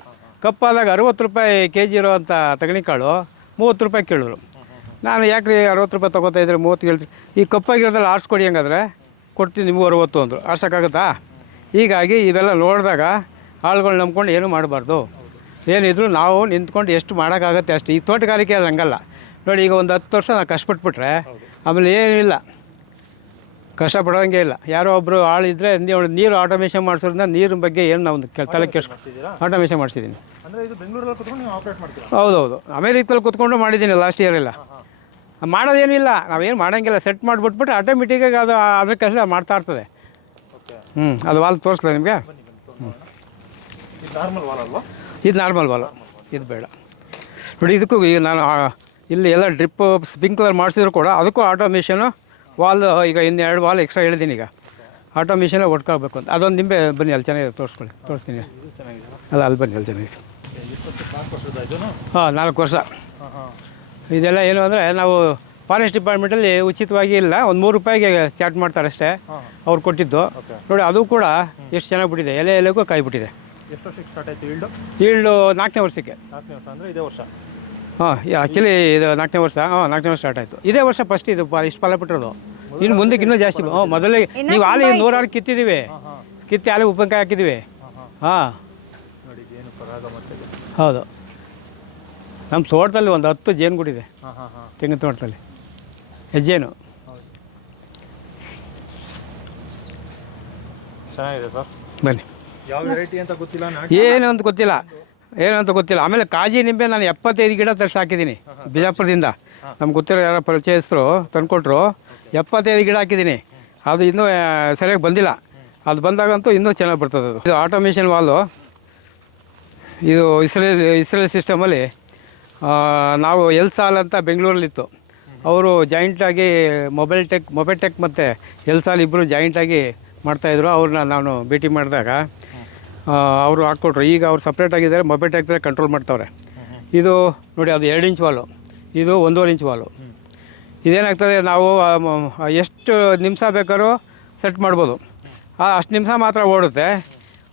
ಕಪ್ಪಾದಾಗ ಅರವತ್ತು ರೂಪಾಯಿ ಕೆ ಜಿ ಇರೋವಂಥ ತಗಣಿ ಕಾಳು ಮೂವತ್ತು ರೂಪಾಯಿ ಕೇಳಿದ್ರು. ನಾನು ಯಾಕ್ರಿ ಅರವತ್ತು ರೂಪಾಯಿ ತೊಗೋತಾ ಇದ್ರೆ ಮೂವತ್ತು ಕೇಳ್ತೀನಿ ಈ ಕಪ್ಪಾಗಿರೋದ್ರಲ್ಲಿ ಆರಿಸ್ಕೊಡಿ ಹಂಗಾದ್ರೆ? ಕೊಡ್ತೀನಿ ನಿಮಗೂ ಅರವತ್ತು ಅಂದರು. ಆರ್ಸೋಕ್ಕಾಗುತ್ತಾ? ಹೀಗಾಗಿ ಇದೆಲ್ಲ ನೋಡಿದಾಗ ಆಳುಗಳು ನಂಬ್ಕೊಂಡು ಏನೂ ಮಾಡಬಾರ್ದು. ಏನಿದ್ರು ನಾವು ನಿಂತ್ಕೊಂಡು ಎಷ್ಟು ಮಾಡೋಕ್ಕಾಗತ್ತೆ ಅಷ್ಟು. ಈ ತೋಟಗಾರಿಕೆ ಅದು ಹಂಗಲ್ಲ. ನೋಡಿ ಈಗ ಒಂದು ಹತ್ತು ವರ್ಷ ನಾನು ಕಷ್ಟಪಟ್ಬಿಟ್ರೆ ಆಮೇಲೆ ಏನಿಲ್ಲ ಕಷ್ಟಪಡೋಂಗೆ ಇಲ್ಲ. ಯಾರೋ ಒಬ್ಬರು ಆಳಿದ್ರೆ ನೀವು ನೀರು ಆಟೋಮೇಷನ್ ಮಾಡಿಸೋದ್ರಿಂದ ನೀರಿನ ಬಗ್ಗೆ ಏನು ನಾವು ಕೆಲ ತಲೆ ಕೆಸ್ ಆಟೋಮೇಷನ್ ಮಾಡಿಸಿದ್ದೀನಿ ಹೌದೌದು. ಅಮೇರಿಕದಲ್ಲಿ ಕೂತ್ಕೊಂಡು ಮಾಡಿದ್ದೀನಿ ಲಾಸ್ಟ್ ಇಯರ್ ಇಲ್ಲ. ಮಾಡೋದೇನಿಲ್ಲ ನಾವೇನು ಮಾಡೋಂಗಿಲ್ಲ. ಸೆಟ್ ಮಾಡಿಬಿಟ್ಬಿಟ್ಟು ಆಟೋಮೆಟಿಕ್ಕಾಗಿ ಅದು ಅದ್ರ ಕೆಲಸ ಮಾಡ್ತಾ ಇರ್ತದೆ. ಹ್ಞೂ ಅದು ವಾಲ್ ತೋರಿಸ್ಲಾ ನಿಮಗೆ? ಇದು ನಾರ್ಮಲ್ ವಾಲ್ ಅಲ್ವಾ? ಇದು ನಾರ್ಮಲ್ ವಾಲ್ ಇದು ಬೇಡ. ನೋಡಿ ಇದಕ್ಕೂ ಈಗ ನಾನು ಇಲ್ಲಿ ಎಲ್ಲ ಡ್ರಿಪ್ ಸ್ಪ್ರಿಂಕ್ಲರ್ ಮಾಡಿಸಿದ್ರು ಕೂಡ ಅದಕ್ಕೂ ಆಟೋಮೇಷನು ವಾಲ್ ಈಗ ಇನ್ನೆರಡು ವಾಲ್ ಎಕ್ಸ್ಟ್ರಾ ಹೇಳಿದ್ದೀನಿ ಈಗ. ಆಟೋಮೇಷನೇ ಒಟ್ಕೊಳ್ಬೇಕು ಅಂತ. ಅದೊಂದು ನಿಂಬೆ ಬನ್ನಿ ಅಲ್ಲಿ ಚೆನ್ನಾಗಿದೆ ತೋರಿಸ್ಕೊಳ್ಳಿ ತೋರಿಸ್ತೀನಿ. ಅಲ್ಲ ಅಲ್ಲಿ ಬನ್ನಿ ಅಲ್ಲಿ ಚೆನ್ನಾಗಿದೆ. ಹಾಂ ನಾಲ್ಕು ವರ್ಷ. ಇದೆಲ್ಲ ಏನು ಅಂದರೆ ನಾವು ಫಾರೆಸ್ಟ್ ಡಿಪಾರ್ಟ್ಮೆಂಟಲ್ಲಿ ಉಚಿತವಾಗಿ ಇಲ್ಲ ಒಂದು ಮೂರು ರೂಪಾಯಿಗೆ ಚಾಟ್ ಮಾಡ್ತಾರೆ ಅಷ್ಟೇ ಅವ್ರು ಕೊಟ್ಟಿದ್ದು. ನೋಡಿ ಅದು ಕೂಡ ಎಷ್ಟು ಚೆನ್ನಾಗಿ ಬಿಟ್ಟಿದೆ ಎಲೆ ಎಲೆಗೂ ಕಾಯಿ ಬಿಟ್ಟಿದೆ ಎಷ್ಟು ವರ್ಷಕ್ಕೆ ಸ್ಟಾರ್ಟ್ ಆಯ್ತು ಈಲ್ಡು ನಾಲ್ಕನೇ ವರ್ಷಕ್ಕೆ. ನಾಲ್ಕನೇ ವರ್ಷ ಅಂದರೆ ಇದೇ ವರ್ಷ. ಹಾಂ ಆ್ಯಕ್ಚುಲಿ ಇದು ನಾಲ್ಕನೇ ವರ್ಷ ಹಾಂ ನಾಲ್ಕನೇ ವರ್ಷ ಸ್ಟಾರ್ಟ್ ಆಯಿತು. ಇದೇ ವರ್ಷ ಫಸ್ಟ್ ಇದು ಪಾ- ಇಷ್ಟು ಫಲ ಬಿಟ್ಟಿರೋದು ಇನ್ನು ಮುಂದಕ್ಕೆ ಇನ್ನೂ ಜಾಸ್ತಿ ಹ್ಞೂ ಮೊದಲೇ ನೀವು ಹಾಲಿ ನೂರಾರು ಕಿತ್ತಿದ್ದೀವಿ. ಕಿತ್ತಿ ಆಲೆ ಉಪ್ಪಿನಕಾಯಿ ಹಾಕಿದ್ದೀವಿ. ಹಾಂ ನೋಡಿ ಏನು ಪರಾಗ ಹೌದು. ನಮ್ಮ ತೋಟದಲ್ಲಿ ಒಂದು ಹತ್ತು ಜೇನುಗೂಡಿದೆ ಹಾಂ ಹಾಂ ಹಾಂ. ತೆಂಗಿನ ತೋಟದಲ್ಲಿ. ಹೆಜ್ಜೇನು. ಹೌದು. ಚೆನ್ನಾಗಿದೆ ಸರ್. ಬನ್ನಿ. ಯಾವ ವೆರೈಟಿ ಅಂತ ಗೊತ್ತಿಲ್ಲ ನಾಟಿ? ಏನು ಅಂತ ಗೊತ್ತಿಲ್ಲ. ಏನು ಅಂತ ಗೊತ್ತಿಲ್ಲ. ಆಮೇಲೆ ಕಾಜಿ ನಿಂಬೆ ನಾನು ಎಪ್ಪತ್ತೈದು ಗಿಡ ತರಿಸಿ ಹಾಕಿದ್ದೀನಿ ಬಿಜಾಪುರದಿಂದ. ನಮ್ಗೆ ಗೊತ್ತಿರೋ ಯಾರೋ ಪರಿಚಯಸ್ಥರು ತಂದುಕೊಟ್ರು. ಎಪ್ಪತ್ತೈದು ಗಿಡ ಹಾಕಿದ್ದೀನಿ. ಅದು ಇನ್ನೂ ಸರಿಯಾಗಿ ಬಂದಿಲ್ಲ. ಅದು ಬಂದಾಗಂತೂ ಇನ್ನೂ ಚೆನ್ನಾಗಿ ಬರ್ತದೆ ಅದು. ಇದು ಆಟೋಮೇಷನ್ ವಾಲು ಇದು ಇಸ್ರೇಲ್ ಇಸ್ರೇಲ್ ಸಿಸ್ಟಮಲ್ಲಿ ನಾವು ಎಲ್ ಸಾಲ್ ಅಂತ ಬೆಂಗಳೂರಲ್ಲಿತ್ತು. ಅವರು ಜಾಯಿಂಟಾಗಿ ಮೊಬೈಲ್ ಟೆಕ್ ಮೊಬೈಲ್ ಟೆಕ್ ಮತ್ತು ಎಲ್ ಸಾಲ್ ಇಬ್ಬರು ಜಾಯಿಂಟಾಗಿ ಮಾಡ್ತಾಯಿದ್ರು ಅವ್ರನ್ನ ನಾನು ಭೇಟಿ ಮಾಡಿದಾಗ. ಅವರು ಹಾಕ್ಕೊಟ್ರು. ಈಗ ಅವ್ರು ಸಪ್ರೇಟ್ ಆಗಿದ್ದಾರೆ ಮೊಬೈಲ್ ಟ್ಯಾಕ್ಟ್ರೆ ಕಂಟ್ರೋಲ್ ಮಾಡ್ತಾವ್ರೆ. ಇದು ನೋಡಿ ಅದು ಎರಡು ಇಂಚ್ ವಾಲು ಇದು ಒಂದೂವರೆ ಇಂಚ್ ವಾಲು ಇದೇನಾಗ್ತದೆ ನಾವು ಎಷ್ಟು ನಿಮಿಷ ಬೇಕಾದ್ರೂ ಸೆಟ್ ಮಾಡ್ಬೋದು. ಆ, ಅಷ್ಟು ನಿಮಿಷ ಮಾತ್ರ ಓಡುತ್ತೆ.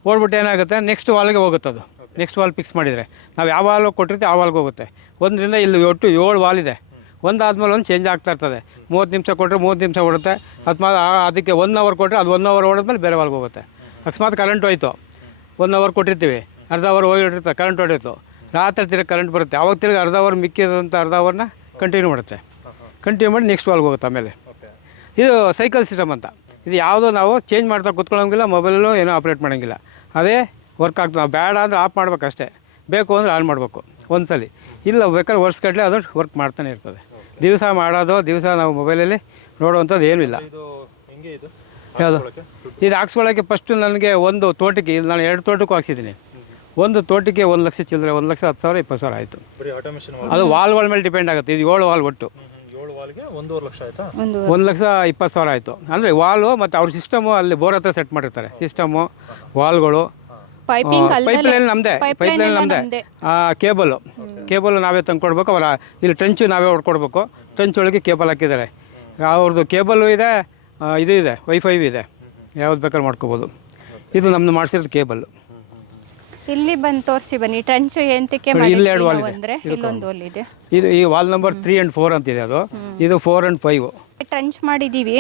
ಓಡ್ಬಿಟ್ಟು ಏನಾಗುತ್ತೆ ನೆಕ್ಸ್ಟ್ ವಾಲ್ಗೆ ಹೋಗುತ್ತೆ ಅದು. ನೆಕ್ಸ್ಟ್ ವಾಲ್ ಫಿಕ್ಸ್ ಮಾಡಿದರೆ. ನಾವು ಯಾವ ವಾಲ್ ಕೊಟ್ಟಿರ್ತೀವಿ ಆ ವಾಲ್ಗೆ ಹೋಗುತ್ತೆ. ಒಂದರಿಂದ ಇಲ್ಲಿ ಒಟ್ಟು ಏಳು ವಾಲ್ ಇದೆ. ಒಂದಾದ್ಮೇಲೆ ಒಂದು ಚೇಂಜ್ ಆಗ್ತಾ ಇರ್ತದೆ. ಮೂವತ್ತು ನಿಮಿಷ ಕೊಟ್ಟರೆ ಮೂವತ್ತು ನಿಮಿಷ ಓಡುತ್ತೆ. ಅಕಸ್ಮಾತ್ ಅದಕ್ಕೆ ಒನ್ ಅವರ್ ಕೊಟ್ಟರೆ ಅದು ಒನ್ ಅವರ್ ಓಡಿದ್ಮೇಲೆ ಬೇರೆ ವಾಲ್ಗೆ ಹೋಗುತ್ತೆ. ಅಕಸ್ಮಾತ್ ಕರೆಂಟ್ ಹೋಯ್ತು. ಒನ್ ಅವರ್ ಕೊಟ್ಟಿರ್ತೀವಿ. ಅರ್ಧ ಅವರ್ ಹೋಗಿರ್ತ ಕರೆಂಟ್ ಹೊಡೆಯಿತು ರಾತ್ರಿ ತಿರ್ಗಿ ಕರೆಂಟ್ ಬರುತ್ತೆ. ಅವಾಗ ತಿರ್ಗಿ ಅರ್ಧ ಅವರ್ ಮಿಕ್ಕಿದಂಥ ಅರ್ಧ ಅವರ್ನ ಕಂಟಿನ್ಯೂ ಮಾಡುತ್ತೆ. ಕಂಟಿನ್ಯೂ ಮಾಡಿ ನೆಕ್ಸ್ಟ್ ವಾಲ್ಗೆ ಹೋಗುತ್ತೆ ಆಮೇಲೆ. ಇದು ಸೈಕಲ್ ಸಿಸ್ಟಮ್ ಅಂತ. ಇದು ಯಾವುದೋ ನಾವು ಚೇಂಜ್ ಮಾಡ್ತಾ ಕೂತ್ಕೊಳ್ಳೋಂಗಿಲ್ಲ ಮೊಬೈಲಲ್ಲೂ ಏನೂ ಆಪ್ರೇಟ್ ಮಾಡೋಂಗಿಲ್ಲ. ಅದೇ ವರ್ಕ್ ಆಗ್ತದೆ. ನಾವು ಬೇಡ ಅಂದರೆ ಆಫ್ ಮಾಡ್ಬೇಕಷ್ಟೇ. ಬೇಕು ಅಂದರೆ ಆನ್ ಮಾಡಬೇಕು ಒಂದ್ಸಲಿ. ಇಲ್ಲ ಬೇಕಾದ್ರೆ ವರ್ಷಗಟ್ಟಲೆ ಅದು ವರ್ಕ್ ಮಾಡ್ತಾನೆ ಇರ್ತದೆ. ದಿವಸ ಮಾಡೋದು ದಿವಸ ನಾವು ಮೊಬೈಲಲ್ಲಿ ನೋಡುವಂಥದ್ದು ಏನೂ ಇಲ್ಲ. ಯಾವುದು? ಇದು ಹಾಕ್ಸ್ಕೊಳ್ಳೋಕ್ಕೆ ಫಸ್ಟು ನನಗೆ ಒಂದು ತೋಟಕ್ಕೆ ಇದು ನಾನು ಎರಡು ತೋಟಕ್ಕೂ ಹಾಕ್ಸಿದ್ದೀನಿ. ಒಂದು ತೋಟಕ್ಕೆ ಒಂದು ಲಕ್ಷ ಚಿಲ್ಲರೆ ಒಂದು ಲಕ್ಷ ಹತ್ತು ಸಾವಿರ ಇಪ್ಪತ್ತು ಸಾವಿರ ಆಯಿತು. ಬರೀ ಆಟೋಮೇಷನ್ ಅದು ವಾಲ್ಗಳ ಮೇಲೆ ಡಿಪೆಂಡ್ ಆಗುತ್ತೆ ಇದು ಏಳು ವಾಲ್ ಒಟ್ಟು. ಒಂದೂವರೆ ಲಕ್ಷ ಆಯಿತಾ? ಒಂದು ಒಂದು ಲಕ್ಷ ಇಪ್ಪತ್ತು ಸಾವಿರ ಆಯಿತು. ಅಂದರೆ ವಾಲು ಮತ್ತು ಅವ್ರ ಸಿಸ್ಟಮು ಅಲ್ಲಿ ಬೋರ್ ಹತ್ರ ಸೆಟ್ ಮಾಡಿರ್ತಾರೆ. ಸಿಸ್ಟಮು ವಾಲ್ಗಳು. ಪೈಪಿಂಗ್ ಪೈಪ್ ಲೈನ್ ನಮ್ಮದೇ ಪೈಪ್ ಲೈನ್ ನಮ್ಮದೇ ಕೇಬಲು ಕೇಬಲ್ ನಾವೇ ತಂದು ಕೊಡ್ಬೇಕು ಅವರ ಇಲ್ಲಿ ಟ್ರೆಂಚು ನಾವೇ ಹೊಡ್ಕೊಡ್ಬೇಕು. ಟ್ರೆಂಚ್ ಒಳಗೆ ಕೇಬಲ್ ಹಾಕಿದ್ದಾರೆ. ಅವ್ರದ್ದು ಕೇಬಲ್ ಇದೆ ಇದು ಇದೆ ವೈಫೈ ಇದೆ. ಯಾವ್ದು ಬೇಕಾದ್ರೂ ಮಾಡ್ಕೋಬೋದು. ಇದು ನಮ್ಮದು ಮಾಡಿಸಿರೋದು ಕೇಬಲ್. ಇಲ್ಲಿ ಬಂದು ತೋರಿಸಿ ಬನ್ನಿ ಟ್ರಂಚ್ ಎಂತಕ್ಕೆ ನೋಡಿ, ಇಲ್ಲಿ ಎರಡು ವಾಲ್ ಇದೆ. ಅಂದ್ರೆ ಇಲ್ಲೊಂದು ಇದೆ. ಇದು ಈ wall number three and four ಅಂತಿದೆ ಅದು. ಇದು ಫೋರ್ ಅಂಡ್ ಫೈವ್ ಟ್ರಂಚ್ ಮಾಡಿದ್ದೀವಿ.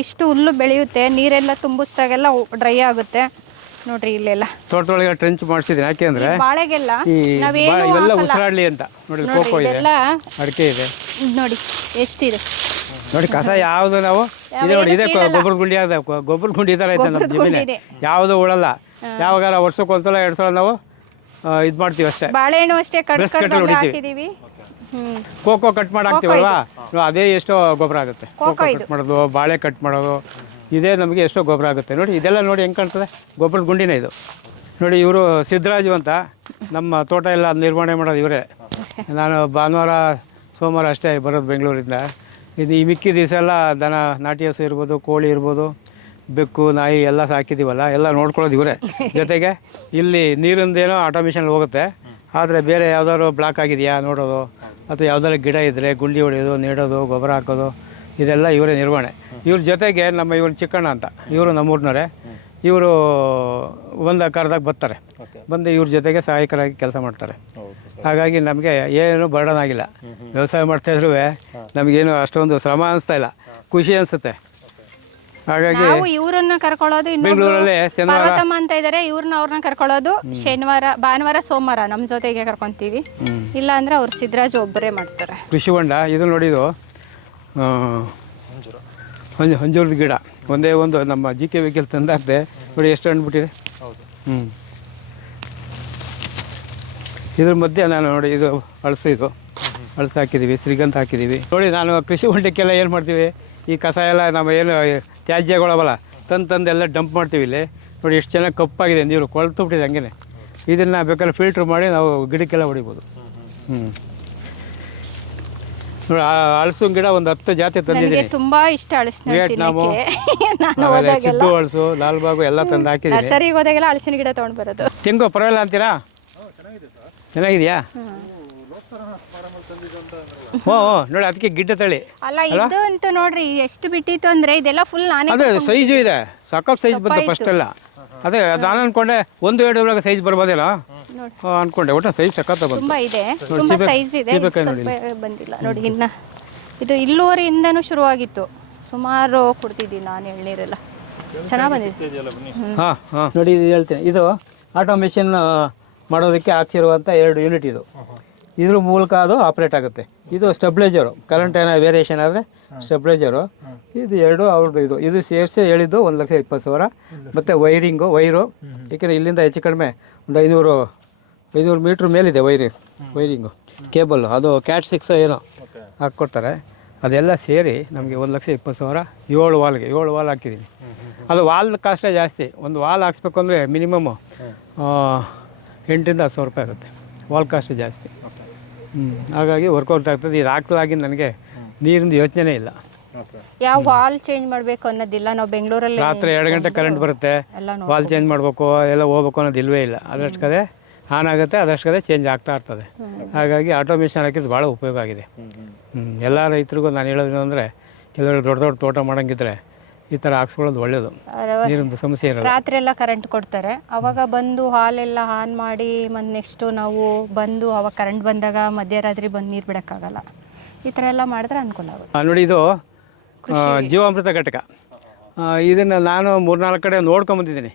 ಇಷ್ಟು ಹುಲ್ಲು ಬೆಳೆಯುತ್ತೆ ನೀರೆಲ್ಲ ತುಂಬಿಸ್ದಾಗೆಲ್ಲ ಡ್ರೈ ಆಗುತ್ತೆ. ನೋಡ್ರಿ ಇಲ್ಲೆಲ್ಲ. ತೋಟದೊಳಗೆ ಟ್ರಂಚ್ ಮಾಡಿಸಿದ್ದೀನಿ. ಯಾಕೆಂದ್ರೆ ಬಾಳೆಗೆಲ್ಲ ನಾವೇನು ಇವೆಲ್ಲ ಉಸಿರಾಡಲಿ ಅಂತ. ನೋಡಿ ಕೋಕೋ ಇದೆ ಇದೆಲ್ಲ ಅಡಿಕೆ ಇದೆ. ನೋಡಿ ಎಷ್ಟಿದೆ. ನೋಡಿ ಕಸ ಯಾವುದು ನಾವು? ಇದೆ ನೋಡಿ ಇದೆ ಗೊಬ್ಬರ ಗುಂಡಿ ಆದ ಗೊಬ್ಬರ ಗುಂಡಿ ಥರ ಐತೆ ನಮ್ಮ ಜಮೀನೆ. ಯಾವುದು ಉಳಲ್ಲ. ಯಾವಾಗಾರ ವರ್ಷಕ್ಕೆ ಒಂದ್ಸಲ ಎರಡು ಸಲ ನಾವು ಇದು ಮಾಡ್ತೀವಿ ಅಷ್ಟೇ. ಬಾಳೆಹಣ್ಣು ಅಷ್ಟೇ ಕಟ್ Breast ಹೊಡಿತೀವಿ. ಹಾಕಿದೀವಿ. ಹ್ಮ್. ಕೋಕೋ ಕಟ್ ಮಾಡಿ ಹಾಕ್ತೀವಲ್ವಾ? ನಾವು ಅದೇ ಎಷ್ಟೋ ಗೊಬ್ಬರ ಆಗುತ್ತೆ. ಕೋಕೋ ಕೋಕೋ ಕಟ್ ಮಾಡೋದು ಬಾಳೆ ಕಟ್ ಮಾಡೋದು ಇದೇ ನಮಗೆ ಎಷ್ಟೋ ಗೊಬ್ಬರ ಆಗುತ್ತೆ. ನೋಡಿ ಇದೆಲ್ಲ ನೋಡಿ ಹೆಂಗೆ ಕಾಣ್ತದೆ? ಗೊಬ್ಬರದ ಗುಂಡಿನೇ ಇದು. ನೋಡಿ ಇವರು ಸಿದ್ದರಾಜು ಅಂತ ನಮ್ಮ ತೋಟ ಎಲ್ಲ ನಿರ್ವಹಣೆ ಮಾಡೋದು ಇವರೇ. ನಾನು ಭಾನುವಾರ ಸೋಮವಾರ ಅಷ್ಟೇ ಬರೋದು ಬೆಂಗಳೂರಿಂದ. ಇದು ಈ ಮಿಕ್ಕಿ ದಿವಸ ಎಲ್ಲ ದನ ನಾಟಿ ಹಸು ಇರ್ಬೋದು ಕೋಳಿ ಇರ್ಬೋದು ಬೆಕ್ಕು ನಾಯಿ ಎಲ್ಲ ಸಾಕಿದ್ದೀವಲ್ಲ ಎಲ್ಲ ನೋಡ್ಕೊಳ್ಳೋದು ಇವರೇ. <laughs> ಜೊತೆಗೆ ಇಲ್ಲಿ ನೀರಿಂದೇನೋ ಆಟೋಮೇಷನ್ ಹೋಗುತ್ತೆ. ಆದರೆ ಬೇರೆ ಯಾವ್ದಾದ್ರು ಬ್ಲಾಕ್ ಆಗಿದೆಯಾ ನೋಡೋದು. ಅಥವಾ ಯಾವ್ದಾದ್ರು ಗಿಡ ಇದ್ದರೆ ಗುಂಡಿ ಹೊಡೆಯೋದು ನೆಡೋದು ಗೊಬ್ಬರ ಹಾಕೋದು ಇದೆಲ್ಲ ಇವರೇ ನಿರ್ವಹಣೆ. ಇವ್ರ ಜೊತೆಗೆ ನಮ್ಮ ಇವ್ರ ಚಿಕ್ಕಣ್ಣ ಅಂತ. ಇವರು ನಮ್ಮೂರಿನವರೇ. ಇವರು ಒಂದು ಆಕಾರದಾಗ ಬರ್ತಾರೆ. ಬಂದು ಇವ್ರ ಜೊತೆಗೆ ಸಹಾಯಕರಾಗಿ ಕೆಲಸ ಮಾಡ್ತಾರೆ. ಹಾಗಾಗಿ ನಮಗೆ ಏನು ಬರ್ಡನ್ ಆಗಿಲ್ಲ. ವ್ಯವಸಾಯ ಇದ್ರೂ ನಮಗೇನು ಅಷ್ಟೊಂದು ಶ್ರಮ ಅನಿಸ್ತಾ ಇಲ್ಲ. ಖುಷಿ ಅನಿಸುತ್ತೆ. ಹಾಗಾಗಿ ನಾವು ಇವ್ರನ್ನ ಕರ್ಕೊಳ್ಳೋದು ಬೆಂಗಳೂರಲ್ಲಿ ಶನಿವಾರ ಪಾರ್ವತಮ್ಮ ಅಂತ ಇದ್ದಾರೆ ಇವ್ರನ್ನ ಅವ್ರನ್ನ ಕರ್ಕೊಳ್ಳೋದು ಶನಿವಾರ ಭಾನುವಾರ ಸೋಮವಾರ ನಮ್ಮ ಜೊತೆಗೆ ಕರ್ಕೊಂತೀವಿ. ಇಲ್ಲ ಅಂದ್ರೆ ಅವ್ರು ಸಿದ್ದರಾಜು ಒಬ್ಬರೇ ಮಾಡ್ತಾರೆ. ಕೃಷಿ ಹೊಂಡ ಇದು ನೋಡಿದು ಹಂಜ ಹಂಜೂರದ ಗಿಡ. ಒಂದೇ ಒಂದು ನಮ್ಮ ಜಿ ಕೆ ವೆಹಿಕಲ್ ತಂದಾಗದೆ ನೋಡಿ ಎಷ್ಟು ಹಣ್ಣು ಬಿಟ್ಟಿದೆ ಹೌದು. ಹ್ಞೂ ಇದ್ರ ಮಧ್ಯೆ ನಾನು ನೋಡಿ ಇದು ಅಳಸು ಇದು. ಅಳಸು ಹಾಕಿದ್ದೀವಿ ಶ್ರೀಗಂಧ ಹಾಕಿದ್ದೀವಿ ನೋಡಿ ನಾನು ಕೃಷಿ ಹೊಂಡಕ್ಕೆಲ್ಲ ಏನು ಮಾಡ್ತೀವಿ? ಈ ಕಸ ಎಲ್ಲ ನಮ್ಮ ಏನು ತ್ಯಾಜ್ಯಗಳವಲ್ಲ ತಂದು ತಂದು ಎಲ್ಲ ಡಂಪ್ ಮಾಡ್ತೀವಿ ಇಲ್ಲಿ. ನೋಡಿ ಎಷ್ಟು ಚೆನ್ನಾಗಿ ಕಪ್ಪಾಗಿದೆ ನೀರು ಕೊಳ್ತು ಬಿಟ್ಟಿದೆ ಹಂಗೆ ಇದನ್ನು ಬೇಕಾದ್ರೆ ಫಿಲ್ಟ್ರ್ ಮಾಡಿ ನಾವು ಗಿಡಕ್ಕೆಲ್ಲ ಹೊಡಿಬೋದು. ಹ್ಞೂ ನೋಡಿ ಆ ಗಿಡ ಒಂದು ಹತ್ತು ಜಾತಿ ನನಗೆ ತಂದಿದ್ದೀನಿ ತುಂಬಾ ಇಷ್ಟ ಅಳಿಸ್ನ ವಿಯೆಟ್ನಾಮು ತಿನ್ನಕ್ಕೆ. <laughs> ನಾನು ಆಮೇಲೆ ಹೋದಾಗೆಲ್ಲ ಸಿದ್ದು ಹಳಸು ಲಾಲ್ಬಾಗು ಎಲ್ಲ ತಂದು ಹಾಕಿದ್ದೀನಿ ನರ್ಸರಿಗೆ ಹೋದಾಗೆಲ್ಲ ಅಳಸಿನ ಗಿಡ ತಗೊಂಡ್ ಬರೋದು. ತೆಂಗು ಪರವಾಗಿಲ್ಲ ಅಂತೀರಾ? ಚೆನ್ನಾಗಿದೆಯಾ? ಓ ಓ, ನೋಡಿ ಅದಕ್ಕೆ ಗಿಡ್ಡ ತಳಿ. ಅಲ್ಲ ಇದು ಅಂತ ನೋಡ್ರಿ ಎಷ್ಟು ಬಿಟ್ಟಿತ್ತು ಅಂದ್ರೆ ಇದೆಲ್ಲ ಫುಲ್ ನಾನೇ ಅದೇ ಸೈಜು ಇದೆ. ಸಾಕಷ್ಟು ಸೈಜ್ ಬಂತು ಫಸ್ಟ್ ಎಲ್ಲ. ಅದೇ ನಾನು ಅನ್ಕೊಂಡೆ ಒಂದು ಎರಡು ಒಳಗೆ ಸೈಜ್ ಬರ್ಬೋದಿಲ್ಲ ಅನ್ಕೊಂಡೆ ಒಟ್ಟು ಸೈಜ್ ಸಕ್ಕತ್ತ ಬಂತು. ತುಂಬಾ ಇದೆ. ತುಂಬಾ ಸೈಜ್ ಇದೆ. ಸೀಬೆಕಾಯಿ ಸ್ವಲ್ಪ ಬಂದಿಲ್ಲ. ನೋಡಿ ಇನ್ನ ಇದು ಇಲ್ಲೂವರೆಯಿಂದನೂ ಶುರುವಾಗಿತ್ತು. ಸುಮಾರು ಕೊಡ್ತಿದ್ದೀನಿ ನಾನು ಎಳ್ನೀರೆಲ್ಲ. ಚೆನ್ನಾಗಿ ಬಂದಿದೆ. ಹಾಂ ಹಾಂ. ನೋಡಿ ಇದು ಹೇಳ್ತೀನಿ. ಇದು ಆಟೋ ಮೆಷಿನ್ ಮಾಡೋದಕ್ಕೆ ಹಾಕ್ಸಿರುವಂಥ ಎರಡು ಯೂನಿಟ್ ಇದು. ಇದ್ರ ಮೂಲಕ ಅದು ಆಪ್ರೇಟ್ ಆಗುತ್ತೆ. ಇದು ಸ್ಟೆಬ್ಲೈಜರು ಕರೆಂಟ್ ಏನೋ ವೇರಿಯೇಷನ್ ಆದರೆ ಸ್ಟೆಬ್ಲೈಜರು ಇದು ಎರಡು ಅವ್ರದ್ದು ಇದು. ಇದು ಸೇರಿಸಿ ಹೇಳಿದ್ದು ಒಂದು ಲಕ್ಷ ಇಪ್ಪತ್ತು ಸಾವಿರ. ಮತ್ತು ವೈರಿಂಗು ವೈರು ಏಕೆಂದರೆ ಇಲ್ಲಿಂದ ಹೆಚ್ಚು ಕಡಿಮೆ ಒಂದು ಐನೂರು ಐನೂರು ಮೀಟ್ರ್ ಮೇಲಿದೆ ವೈರಿ ವೈರಿಂಗು ಕೇಬಲ್ಲು ಅದು ಕ್ಯಾಟ್ ಸಿಕ್ಸ್ ಏನೋ ಹಾಕ್ಕೊಡ್ತಾರೆ. ಅದೆಲ್ಲ ಸೇರಿ ನಮಗೆ ಒಂದು ಲಕ್ಷ ಇಪ್ಪತ್ತು ಸಾವಿರ ಏಳು ವಾಲ್ಗೆ ಏಳು ವಾಲ್ ಹಾಕಿದ್ದೀನಿ ಅದು ವಾಲ್ ಕಾಸ್ಟೇ ಜಾಸ್ತಿ. ಒಂದು ವಾಲ್ ಹಾಕ್ಸ್ಬೇಕು ಅಂದರೆ ಮಿನಿಮಮ್ ಎಂಟರಿಂದ ಹತ್ತು ಸಾವಿರ ರೂಪಾಯಿ ಆಗುತ್ತೆ. ವಾಲ್ ಕಾಸ್ಟ್ ಜಾಸ್ತಿ. ಹಾಗಾಗಿ ವರ್ಕೌಟ್ ಆಗ್ತದೆ. ಇದು ಆಗ್ತದಾಗಿ ನನಗೆ ನೀರಿಂದು ಯೋಚನೆ ಇಲ್ಲ. ಹಾಂ ಸರ್ ಯಾವ ವಾಲ್ ಚೇಂಜ್ ಮಾಡಬೇಕು ಅನ್ನೋದಿಲ್ಲ. ನಾವು ಬೆಂಗಳೂರಲ್ಲಿ ರಾತ್ರಿ ಎರಡು ಗಂಟೆ ಕರೆಂಟ್ ಬರುತ್ತೆ. ವಾಲ್ ಚೇಂಜ್ ಮಾಡಬೇಕು ಎಲ್ಲ ಹೋಗ್ಬೇಕು ಅನ್ನೋದು ಇಲ್ವೇ ಇಲ್ಲ. ಅದಷ್ಟು ಕದೆ ಆನ್ ಆಗುತ್ತೆ ಅದಷ್ಟು ಕದೇ ಚೇಂಜ್ ಆಗ್ತಾ ಇರ್ತದೆ. ಹಾಗಾಗಿ ಆಟೋಮೇಷನ್ ಹಾಕಿದ್ದು ಭಾಳ ಉಪಯೋಗ ಆಗಿದೆ. ಎಲ್ಲ ರೈತರಿಗೂ ನಾನು ಹೇಳೋದು ಅಂದರೆ ಕೆಲವರು ದೊಡ್ಡ ದೊಡ್ಡ ತೋಟ ಮಾಡೋಂಗಿದ್ರೆ ಈ ಥರ ಹಾಕ್ಸ್ಕೊಳ್ಳೋದು ಒಳ್ಳೆಯದು ನೀರಿಂದು ಸಮಸ್ಯೆ ಇರಲ್ಲ. ರಾತ್ರಿ ಎಲ್ಲ ಕರೆಂಟ್ ಕೊಡ್ತಾರೆ. ಅವಾಗ ಬಂದು ಹಾಲೆಲ್ಲ ಆನ್ ಮಾಡಿ ಮತ್ತು ನೆಕ್ಸ್ಟು ನಾವು ಬಂದು ಅವಾಗ ಕರೆಂಟ್ ಬಂದಾಗ ಮಧ್ಯರಾತ್ರಿ ಬಂದು ನೀರು ಬಿಡೋಕ್ಕಾಗಲ್ಲ. ಈ ಥರ ಎಲ್ಲ ಮಾಡಿದ್ರೆ ಅನುಕೂಲ ಆಗುತ್ತೆ. ಆ, ನೋಡಿ ಇದು ಆ, ಜೀವಾಮೃತ ಘಟಕ. ಇದನ್ನು ನಾನು ಮೂರ್ನಾಲ್ಕು ಕಡೆ ನೋಡ್ಕೊಂಬಂದಿದ್ದೀನಿ